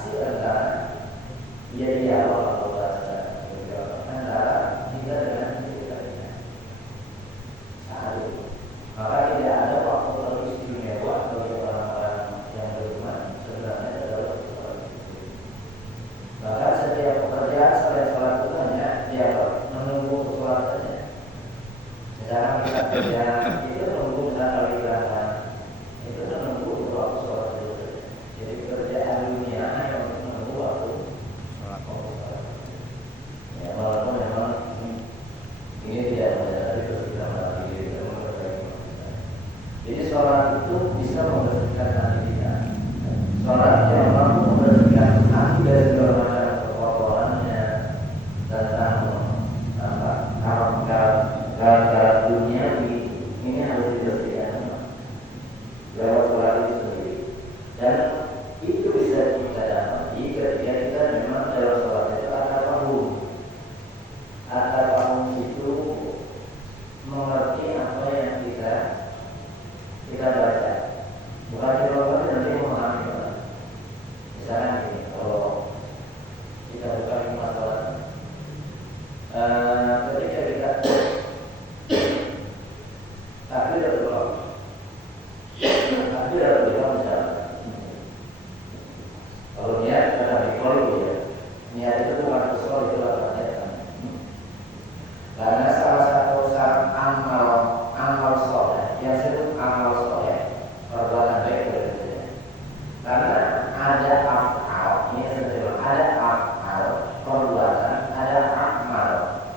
interaksi antara dia dialog atau bahasa antara kita dengan kita sehari. Maka tidak ada waktu terlalu istimewa bagi orang-orang yang beriman sebenarnya adalah sholat itu. Bahkan setiap pekerjaan selain sholat itu hanya dia menunggu sholat saja. Misalkan kita kerja itu menunggu misalkan istirahat itu menunggu waktu sholat itu. Jadi pekerjaan dunia yang menunggu waktu sholat. Ya walaupun memang ini tidak menjadi kesulitan bagi diri kita memperbaiki. Jadi sholat itu bisa membersihkan hati kita. Sholat yang mampu membersihkan hati dari segala macam kotorannya tentang karat dunia ini harus dibersihkan lewat sholat itu sendiri. Dan itu bisa kita dapati ketika kita memang lewat sholat itu atau itu mengerti apa yang kita baca. Bukan cuma nanti memahami. Misalnya gini, kalau kita buka masalah ketika kita takbir misalnya, kalau niat karena bikol ya, niat itu bukan usul, itu apa niat. Karena salah satu syarat amal soleh yang disebut amal soleh perbuatan baik berbeda. Karena ada afal, ini sebenarnya ada afal perbuatan, ada amal.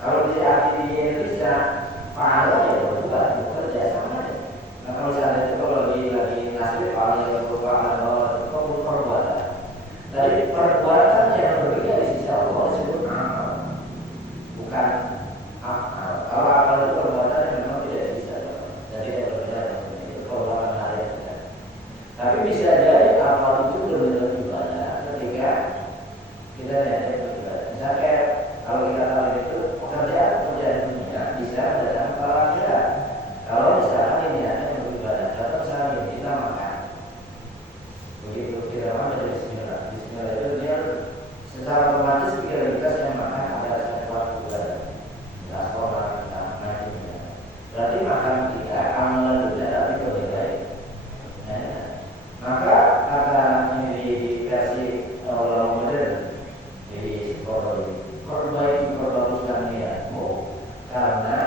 Kalau di Indonesia faal ya berbuat, bekerja sama aja. Nah kalau misalnya itu kalau lagi nasib faal yang berupa ada perbuatan. Dari perbuatan yang berbeda di sisi Allah disebut amal, bukan akal. Kalau akal itu perbuatan yang memang tidak bisa. Jadi yang berbeda itu perbuatan hari saja. Tapi bisa jadi akal itu benar-benar ibadah ketika kita niatnya beribadah. Misalnya kalau kita tahu itu pekerjaan dunia bisa datang ke akhirat. Kalau misalnya ini niatnya beribadah, atau misalnya kita makan, begitu kita makan dari Bismillah. Bismillah itu dia secara otomatis pikiran kita sedang makan ada sesuatu ibadah. Berarti makan kita amalan dunia tapi berbeda. Maka kata ini dikasih orang modern di perbaguskan niatmu, karena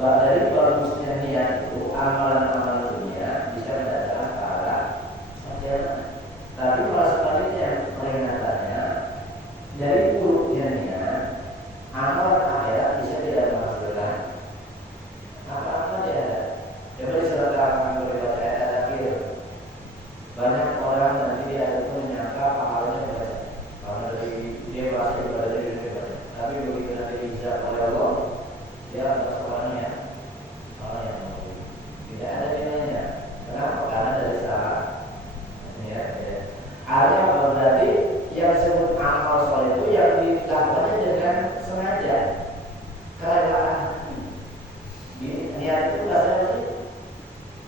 dari bagusnya niat itu amalan-amalan dunia bisa mendatangkan pahala saja. Tapi malah sebaliknya peringatannya dari buruknya niat amalan akhirat bisa tidak menghasilkan apa-apa dia. Coba disertakan beberapa ayat akhir. Banyak orang nanti dia itu menyangka pahalanya banyak. Karena dari dia merasa ibadah dari dunia. Tapi begitu nanti dijawab oleh Allah, dia adalah orang yang tidak ada nilainya. Kenapa? Karena dari salah niat. Artinya berarti yang disebut amal soleh itu yang dilakukannya dengan sengaja, kerelaan. Niat itu bahasanya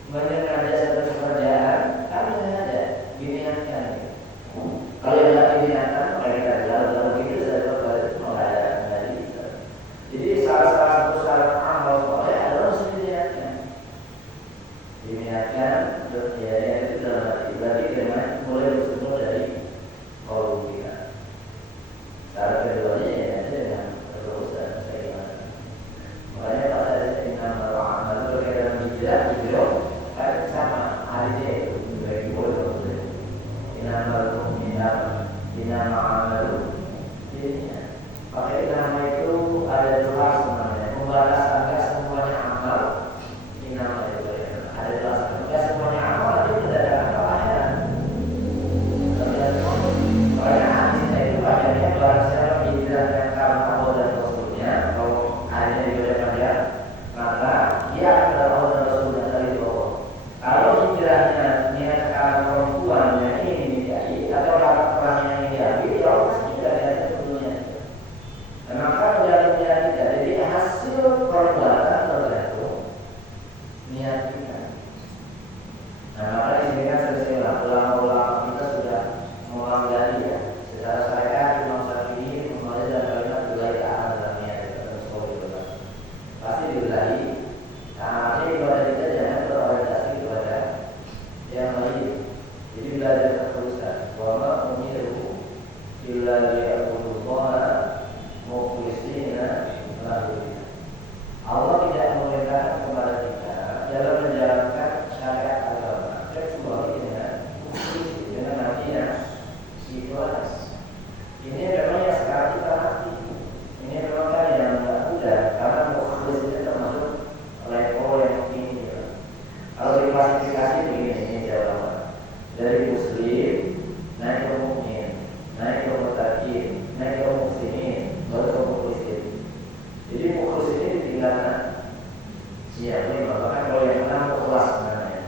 menyengaja satu pekerjaan, kan sengaja diniatkan. Kalau yang tidak diniatkan, mereka lalu begitu saja itu nggak bisa. Jadi salah satu syarat amal soleh adalah mesti diniatkan, terus ya itu dalam arti berarti dengan mulai bersumber dari kalau kita. Syarat keduanya ya dengan terus dan segala. Makanya pas ada nama amal itu berkaitan hijrah kan sama hadisnya itu bagi bodoh. Inama illa liya'budullaha mukhlishina lahu. Allah tidak memerintahkan kepada kita dalam menjalankan syariat agama kecuali dengan hati yang ikhlas. Ini memang yang sekarang kita hati. Ini memang kan yang tidak mudah karena mukhlis itu termasuk level yang tinggi. Kalau diklasifikasi begini, ini jawaban dari muslim naik ke mukmin, naik ke muttaqin, naik ke muslimin, baru ke mukhlisin. Jadi mukhlis ini ditinggalkan. Siapa ini bahkan kalau yang menang mukhlas namanya.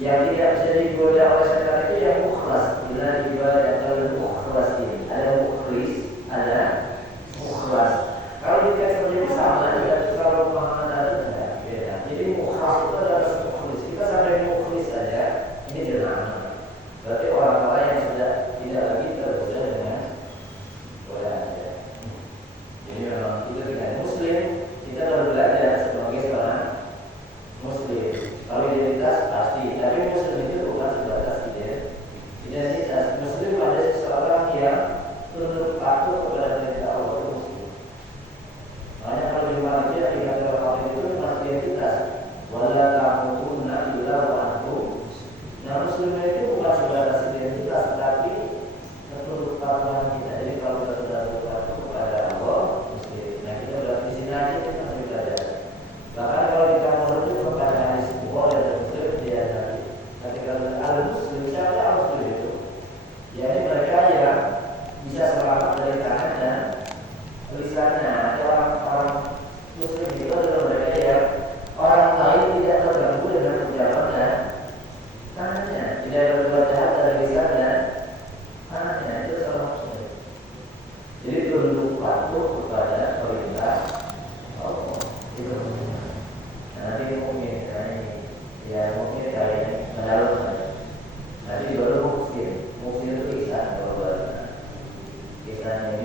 Yang tidak bisa digoda oleh setan itu yang mukhlas. Bila ibadah kalau mukhlas ini ada mukhlis, ada mukhlas. Kalau kita seperti sama tidak terlalu pemahaman ada tidak beda. Jadi mukhlas itu adalah mukhlis. Kita sampai mukhlis saja ini jelas. Berarti orang-orang yang sudah tidak lagi tergoda dengan godaan. Jadi memang itu dengan muslim kita baru belajar sebagai seorang muslim. Kalau identitas pasti, tapi muslim itu bukan sebatas identitas. Muslim ada seseorang yang tunduk patuh kepada perintah Allah itu muslim. Makanya kalau di mana dia dikatakan orang itu masih identitas. Wala tamutunna illa wa antum. Nah, muslim itu bukan sebatas identitas, tapi tunduk patuhan kita. Jadi kalau kita sudah tunduk patuh kepada Allah, muslim. Nah, kita berarti di sini aja kita masih belajar. Bahkan kalau kita merujuk kepada hadis Bukhari dan Muslim dia tadi, ketika al-muslim siapa al-muslim itu? Jadi mereka yang bisa selamat dari tangan dan lisannya. Ada orang muslim itu adalah mereka yang orang lain tidak terganggu dengan ucapan dan tangannya, tidak berbuat jahat dari lisan dan tangannya. Itu seorang muslim. Jadi tunduk patuh kepada perintah Allah. Itu. Nanti mungkin ya mungkin kayak mendalam nanti baru muslim itu kisah bahwa kisahnya